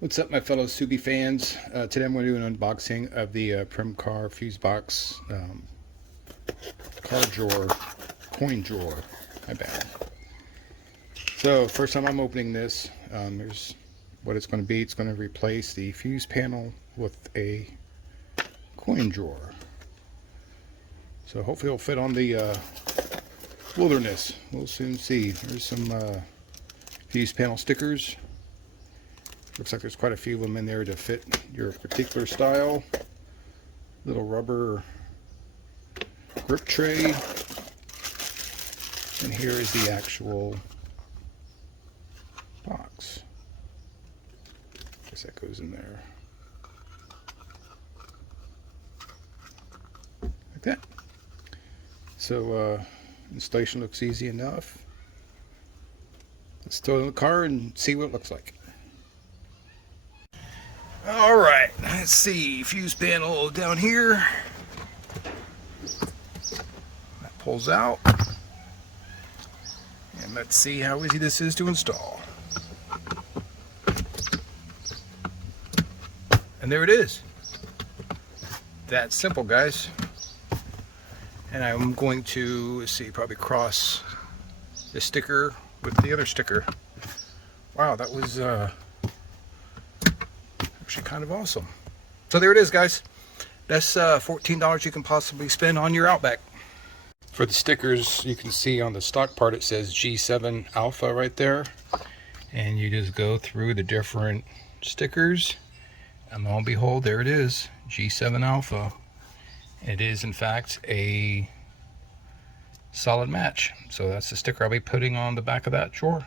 What's up, my fellow Subi fans? Today I'm going to do an unboxing of the Pimcar Fuse box card drawer, coin drawer. My bad. So first time I'm opening this, here's what it's going to be. It's going to replace the fuse panel with a coin drawer. So hopefully it'll fit on the Wilderness. We'll soon see. There's some fuse panel stickers. Looks like there's quite a few of them in there to fit your particular style. Little rubber grip tray. And here is the actual box. Guess that goes in there. Like that. So installation looks easy enough. Let's throw it in the car and see what it looks like. Alright, let's see, fuse panel down here. That pulls out. And let's see how easy this is to install. And there it is. That's simple, guys. And I'm going to, let's see, probably cross the sticker with the other sticker. Wow, that was actually kind of awesome. So there it is, guys. That's $14 you can possibly spend on your Outback. For the stickers, you can see on the stock part it says G7 Alpha right there, and you just go through the different stickers, and lo and behold, there it is, G7 Alpha. It is in fact a solid match. So that's the sticker I'll be putting on the back of that drawer.